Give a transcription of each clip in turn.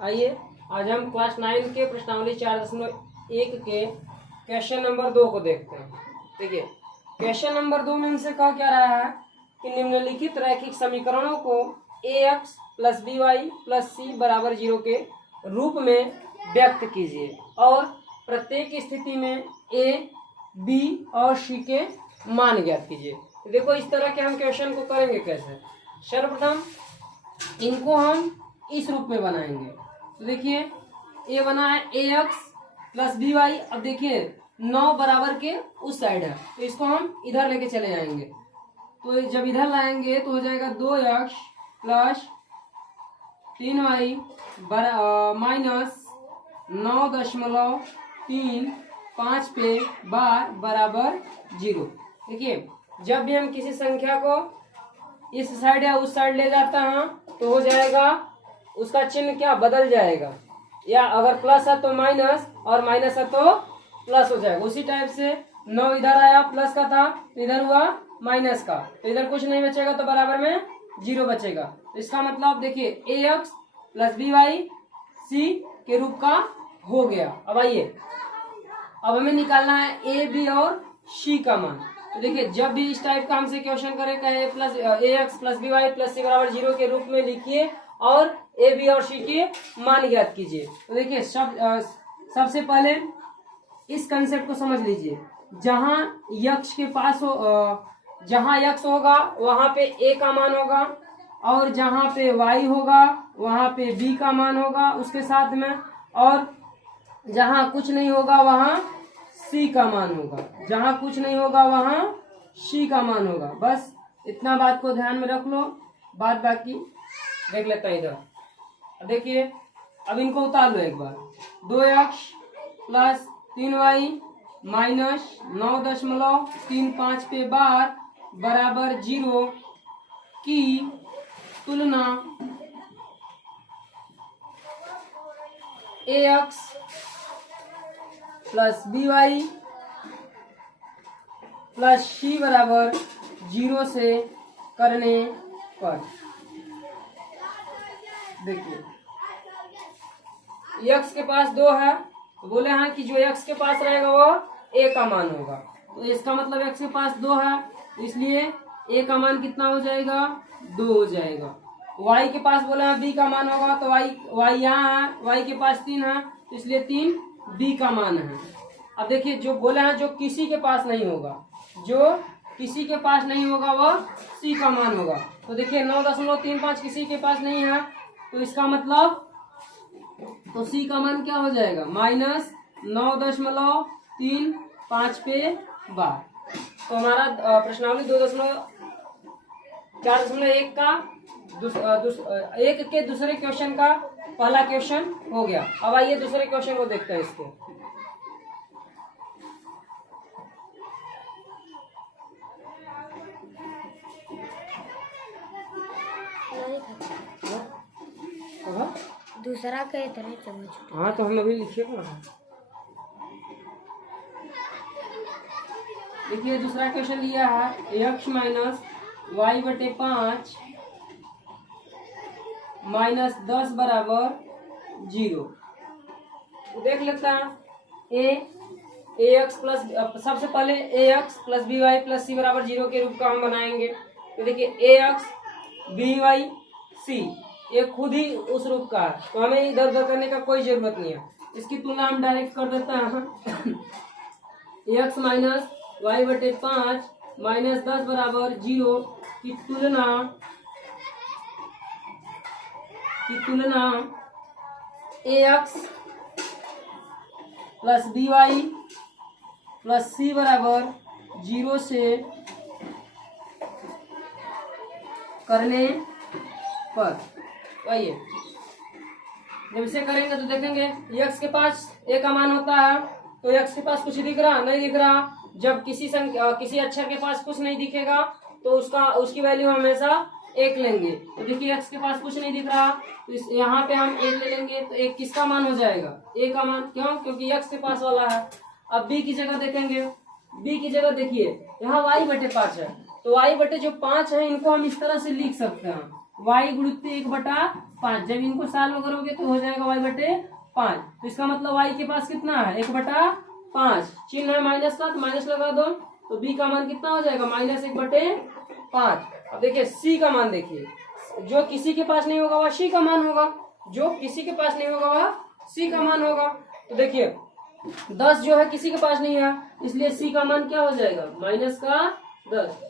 आइए आज हम क्लास 9 के प्रश्नावली 4.1 के क्वेश्चन नंबर 2 को देखते हैं। देखिए क्वेश्चन नंबर 2 में हमसे कहा क्या रहा है कि निम्नलिखित रैखिक समीकरणों को ax plus B y plus c बराबर 0 के रूप में व्यक्त कीजिए और प्रत्येक स्थिति में a, b और c के मान ज्ञात कीजिए। तो देखो इस तरह के हम क्वेश्चन को करेंगे कैसे। सर्वप्रथम इनको हम इस रूप में बनाएंगे। तो देखिए ये बना है ax प्लस बी वाई। अब देखिए 9 बराबर के उस साइड है तो इसको हम इधर लेके चले जाएंगे। तो जब इधर लाएंगे तो हो जाएगा 2x प्लस 3y माइनस 9.35 पे बार बराबर 0। देखिए जब भी हम किसी संख्या को इस साइड या उस साइड ले जाता है तो हो जाएगा उसका चिन्ह क्या बदल जाएगा, या अगर प्लस है तो माइनस और माइनस है तो प्लस हो जाएगा। उसी टाइप से 9 इधर आया प्लस का था तो इधर हुआ माइनस का, तो इधर कुछ नहीं बचेगा तो बराबर में 0 बचेगा। तो इसका मतलब देखिए ax plus B Y C के रूप का हो गया। अब आइए अब हमें निकालना है ए बी और सी का मान। तो देखिए जब भी इस टाइप का हमसे क्वेश्चन करेगा ax plus B y plus c बराबर 0 के रूप में लिखिए और ए बी और सी के मान ज्ञात कीजिए। तो देखिए सबसे पहले इस कंसेप्ट को समझ लीजिए। जहां यक्ष के पास जहां यक्ष होगा वहां पे ए का मान होगा और जहां पे वाई होगा वहां पे बी का मान होगा उसके साथ में, और जहां कुछ नहीं होगा वहां सी का मान होगा, जहां कुछ नहीं होगा वहां सी का मान होगा। बस इतना बात को ध्यान में रख लो, बात बाकी देख लेता है इधर। देखिए अब इनको उतार लो एक बार। 2x प्लस 3y माइनस 9.35 पे बार बराबर 0 की तुलना ax plus B y plus c बराबर 0 से करने पर। देखिए x के पास 2 है तो बोले हैं कि जो x के पास रहेगा वो a का मान होगा। तो इसका मतलब x के पास 2 है तो इसलिए a का मान कितना हो जाएगा 2 हो जाएगा। y के पास बोले हैं b का मान होगा तो y यहाँ है, y के पास 3 है तो इसलिए 3 b का मान है। अब देखिए जो बोले हैं जो किसी के पास नहीं होगा, जो किसी के पास नहीं होगा वह c का मान होगा। तो देखिए 9.35 किसी के पास नहीं है तो इसका मतलब तो c का मान क्या हो जाएगा माइनस 9.35 पे बार। तो हमारा प्रश्नावली 2.4.1 का एक के दूसरे क्वेश्चन का पहला क्वेश्चन हो गया। अब आइए दूसरे क्वेश्चन को देखते हैं इसके। दूसरा के तरह समझ। हाँ तो हम अभी लिखिए ना। देखिए दूसरा क्वेश्चन लिया है x माइनस वाई बटे 5 माइनस 10 बराबर 0। देख लेता है ax प्लस सबसे पहले ax plus B y plus c बराबर 0 के रूप का हम बनाएंगे। तो देखिए ax बी वाई सी ये खुद ही उस रूप का है तो हमें इधर उधर करने का कोई जरूरत नहीं है। इसकी तुलना हम डायरेक्ट कर देते हैं x माइनस वाई बटे 5 माइनस 10 बराबर 0 की तुलना ax plus B y plus c बराबर 0 से करने पर। आइए जब इसे करेंगे तो देखेंगे x के पास a का मान होता है तो x के पास कुछ दिख रहा नहीं दिख रहा। जब किसी अक्षर के पास कुछ नहीं दिखेगा तो उसकी वैल्यू हमेशा 1 लेंगे। तो देखिए x के पास कुछ नहीं दिख रहा तो यहाँ पे हम 1 ले लेंगे तो 1 किसका मान हो जाएगा a का मान, क्यों क्योंकि x के पास वाला है। अब b की जगह देखेंगे, b की जगह देखिए यहाँ y बटे 5 है तो y बटे जो 5 है इनको हम इस तरह से लिख सकते हैं y गुणित 1/5। जब इनको सॉल्व करोगे तो हो जाएगा y/5। तो इसका मतलब y के पास कितना है 1/5। चिन्ह है माइनस का तो माइनस लगा दो, तो b का मान कितना हो जाएगा -1/5। अब देखिए c का मान, देखिए जो किसी के पास नहीं होगा वह c का मान होगा, जो किसी के पास नहीं होगा वह c का मान होगा। तो देखिए 10 जो है किसी के पास नहीं है, इसलिए c का मान क्या हो जाएगा -10।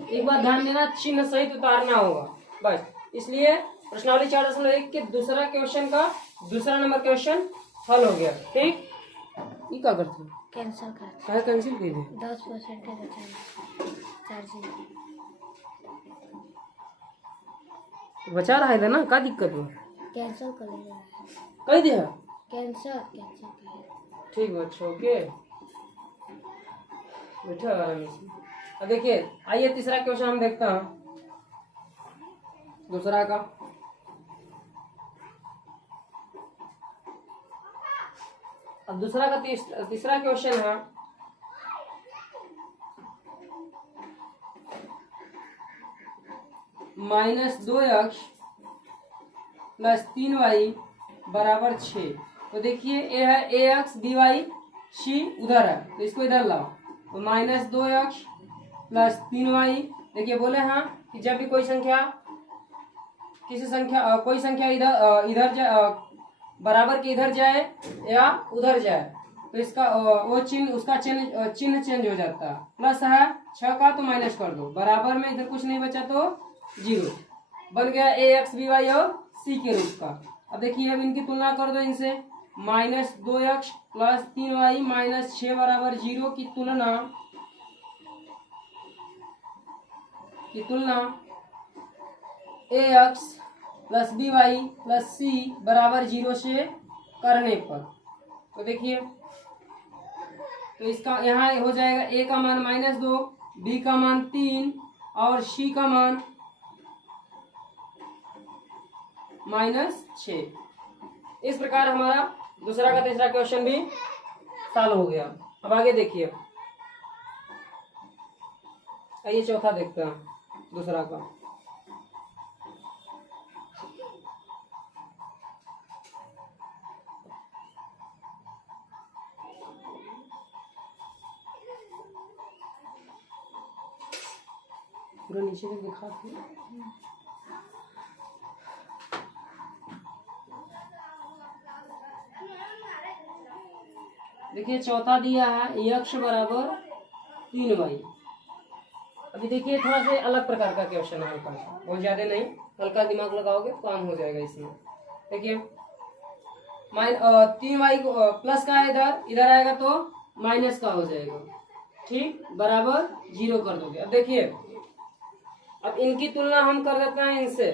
एक बार ध्यान देना, चिन्ह सहित उतारना होगा बस। इसलिए प्रश्नावली 4.1 के दूसरा क्वेश्चन का दूसरा नंबर क्वेश्चन हल हो गया। ठीक, ये क्या करते हैं, कैंसिल कर, काहे कैंसिल कर दे 10% चार्जिंग बचा रहा है ना, का दिक्कत है, कैंसिल कर लेंगे, कह दिया कैंसिल कैंसिल कर। ठीक बच्चों, ओके बैठो आराम से। अब देखिए आइए तीसरा क्वेश्चन हम देखते हैं दूसरा का। अब दूसरा का तीसरा क्वेश्चन है -2x + 3y = 6। तो देखिए ए है ax by c उधर है, तो इसको इधर लाओ। तो -2x + 3y, देखिए बोले हाँ कि जब भी कोई संख्या कोई संख्या इधर बराबर के इधर जाए या उधर जाए तो इसका वो चिन्ह उसका चिन्ह चेंज हो जाता है। प्लस है 6 का तो माइनस कर दो, बराबर में इधर कुछ नहीं बचा तो 0 बन गया ax by और c के रूप का। अब देखिए अब इनकी तुलना कर दो इनसे, -2x + 3y - 6 = 0 की तुलना ax + by + c = 0 से करने पर, तो देखिए तो इसका यहाँ हो जाएगा a का मान -2, b का मान 3 और c का मान -6। इस प्रकार हमारा दूसरा का तीसरा क्वेश्चन भी सॉल्व हो गया। अब आगे देखिए, आइए चौथा देखते हैं दूसरा का। पूरा नीचे तक दिखा दो। देखिए चौथा दिया है x = 3y। अभी देखिए थोड़ा सा अलग प्रकार का क्वेश्चन है, हल्का सा, बहुत ज्यादा नहीं, हल्का दिमाग लगाओगे तो काम हो जाएगा इसमें। देखिए 3y को प्लस का है इधर आएगा तो माइनस का हो जाएगा, ठीक, बराबर 0 कर दोगे। अब देखिए अब इनकी तुलना हम कर देते हैं इनसे,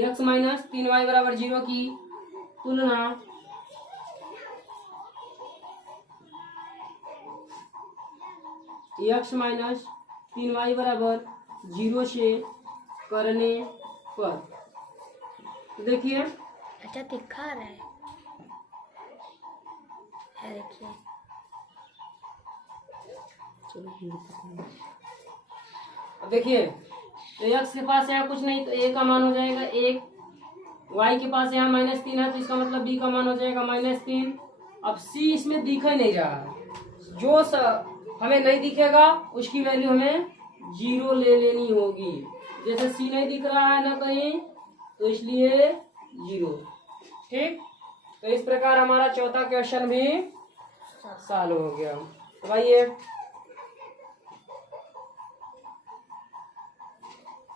x - 3y = 0 की तुलना x - 3y = 0 से करने पर, तो देखिए अच्छा दिखा रहा है देखिए, अब देखिए तो x के पास यहाँ कुछ नहीं तो a का मान हो जाएगा 1, y के पास यहाँ -3 है तो इसका मतलब b का मान हो जाएगा -3। अब c इसमें दिख ही नहीं रहा है, जो हमें नहीं दिखेगा उसकी वैल्यू हमें 0 ले लेनी होगी। जैसे c नहीं दिख रहा है ना कहीं तो इसलिए 0, ठीक। तो इस प्रकार हमारा चौथा क्वेश्चन भी सॉल्व हो गया। तो आइए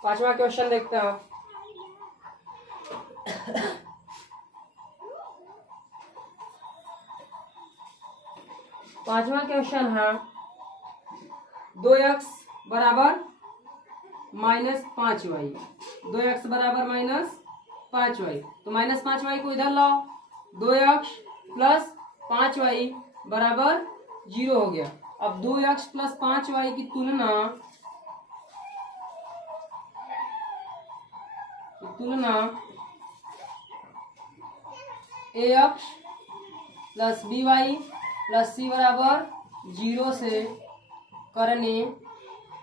पांचवा क्वेश्चन देखते हैं। पांचवा क्वेश्चन है 2x = -5y, 2x = -5y, तो -5y को इधर लाओ, 2x + 5y = 0 हो गया। अब 2x + 5y की तुलना ax + by + c = 0 से करने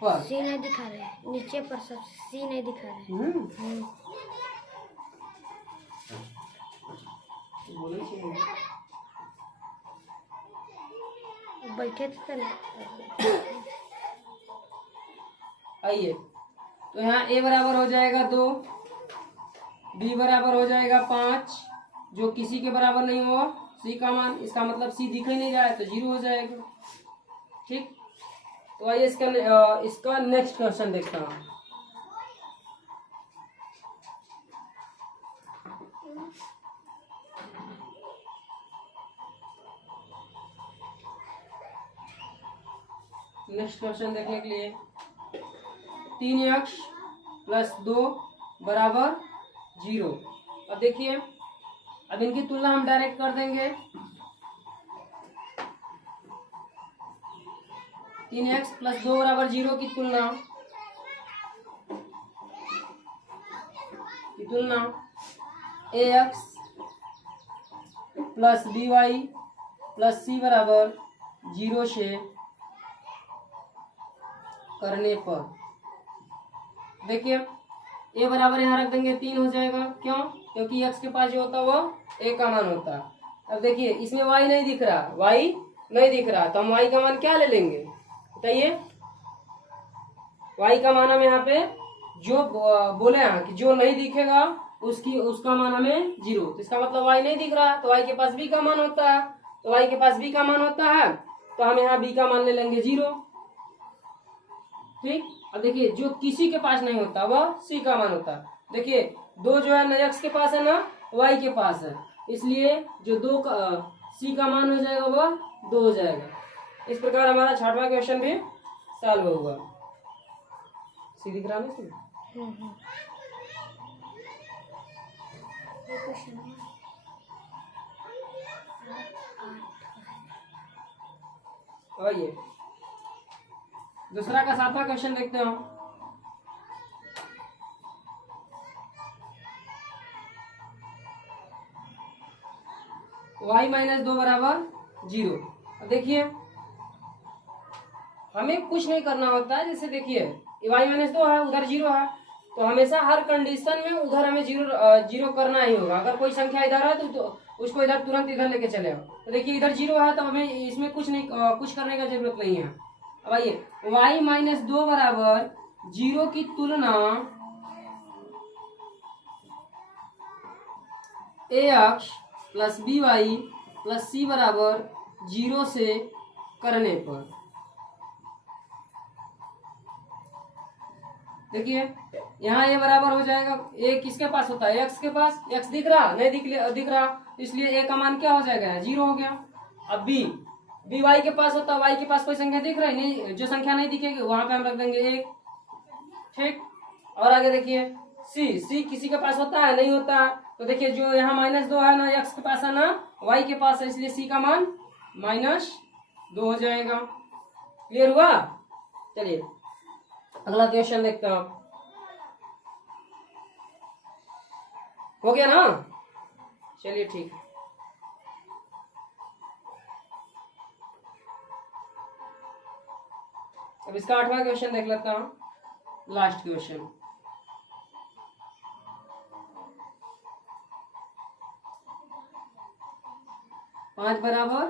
पर। सी नहीं दिखा रहे हैं, नीचे पर सब सी नहीं दिखा रहे हैं। हम्म, बोले चाहिए। बैठे थे तो आइए, तो यहाँ a बराबर हो जाएगा 2, b बराबर हो जाएगा 5, जो किसी के बराबर नहीं हुआ c का मान, इसका मतलब c दिख ही नहीं रहा है तो 0 हो जाएगा। ठीक, तो आइए इसका नेक्स्ट क्वेश्चन देखता हूँ। नेक्स्ट क्वेश्चन देखने के लिए 3x प्लस 2 बराबर 0। अब देखिए, अब इनकी तुलना हम डायरेक्ट कर देंगे। 3x प्लस 2 बराबर 0 की तुलना ax plus by plus c बराबर 0 से करने पर देखिए a बराबर यहाँ रख देंगे 3 हो जाएगा। क्यों? क्योंकि x के पास जो होता है वो a का मान होता है। अब देखिए इसमें y नहीं दिख रहा, तो हम y का मान क्या ले लेंगे बताइए। y का मान हम यहाँ पे जो बोले हैं कि जो नहीं दिखेगा उसका मान हमें 0, तो इसका मतलब y नहीं दिख रहा तो y के पास b का मान होता है, तो y के पास b का मान होता है तो हम यहाँ b का मान ले लेंगे 0। ठीक, अब देखिए जो किसी के पास नहीं होता वह c का मान होता है। देखिए 2 जो है ना x के पास है ना y के पास है, इसलिए जो 2 का c का मान हो जाएगा वह 2 हो जाएगा। इस प्रकार हमारा 6वां क्वेश्चन भी सॉल्व होगा। सी दिख रहा है ना इसमें? ये क्वेश्चन है। आइए दूसरा का 7वां क्वेश्चन देखते हो। y माइनस 2 बराबर 0। अब देखिए हमें कुछ नहीं करना होता है। जैसे देखिए y माइनस 2 है, उधर 0 है, तो हमेशा हर कंडीशन में उधर हमें 0 करना ही होगा। अगर कोई संख्या इधर है तो उसको इधर तुरंत इधर लेके चले आओ। तो देखिए इधर 0 है तो हमें इसमें कुछ करने का जरूरत नहीं है। अब आइए y माइनस 2 बराबर 0 की तुलना ax plus by plus c बराबर 0 से करने पर देखिए यहाँ ये बराबर हो जाएगा, a किसके पास होता है x के पास, x दिख रहा नहीं दिख रहा, इसलिए a का मान क्या हो जाएगा 0 हो गया। अब b y के पास होता है, y के पास कोई संख्या दिख रही नहीं, जो संख्या नहीं दिखेगी वहां पे हम रख देंगे 1। ठीक, और आगे देखिए c किसी के पास होता है नहीं होता, तो देखिए जो यहाँ माइनस 2 है ना x के पास है ना y के पास है, इसलिए c का मान -2 हो जाएगा। क्लियर हुआ? चलिए अगला क्वेश्चन देखते हैं। हो गया ना? चलिए ठीक। अब इसका 8वां क्वेश्चन देख लेता हूं, लास्ट क्वेश्चन। पांच बराबर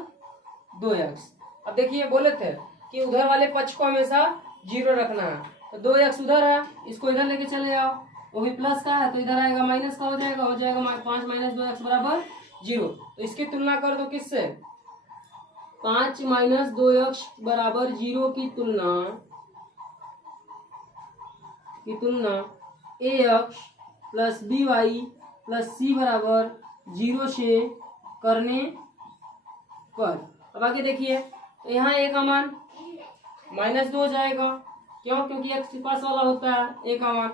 2x। अब देखिए बोले थे कि उधर वाले पक्ष को हमेशा 0 रखना है, तो 2x उधर है, इसको इधर लेके चले आओ, वो भी प्लस का है तो इधर आएगा माइनस का हो जाएगा 5 माइनस 2x बराबर 0। तो इसकी तुलना कर दो किससे, 5 माइनस 2x बराबर 0 की तुलना ax plus by plus c बराबर 0 से करने पर। अब आगे देखिए तो यहाँ a का मान -2 हो जाएगा। क्यों? क्योंकि x के पास वाला होता है a का मान।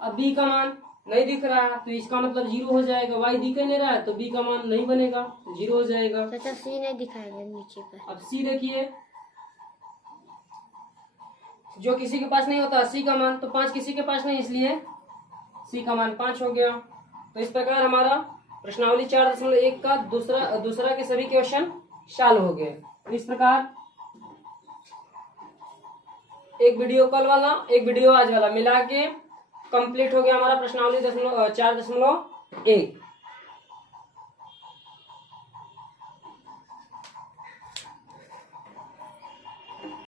अब b का मान नहीं दिख रहा है तो इसका मतलब 0 हो जाएगा, y दिख नहीं रहा है तो b का मान नहीं बनेगा तो 0 हो जाएगा। चाचा सी नहीं दिखाएगा नीचे पर। अब c देखिए जो किसी के पास नहीं होता c का मान, तो 5 किसी के पास नहीं, इसलिए c का मान 5 हो गया। तो इस प्रकार हमारा प्रश्नावली 4.1 का दूसरा के सभी क्वेश्चन सॉल्व हो गए। तो इस प्रकार एक वीडियो कल वाला, एक वीडियो आज वाला मिला के कंप्लीट हो गया हमारा प्रश्नावली 4.1।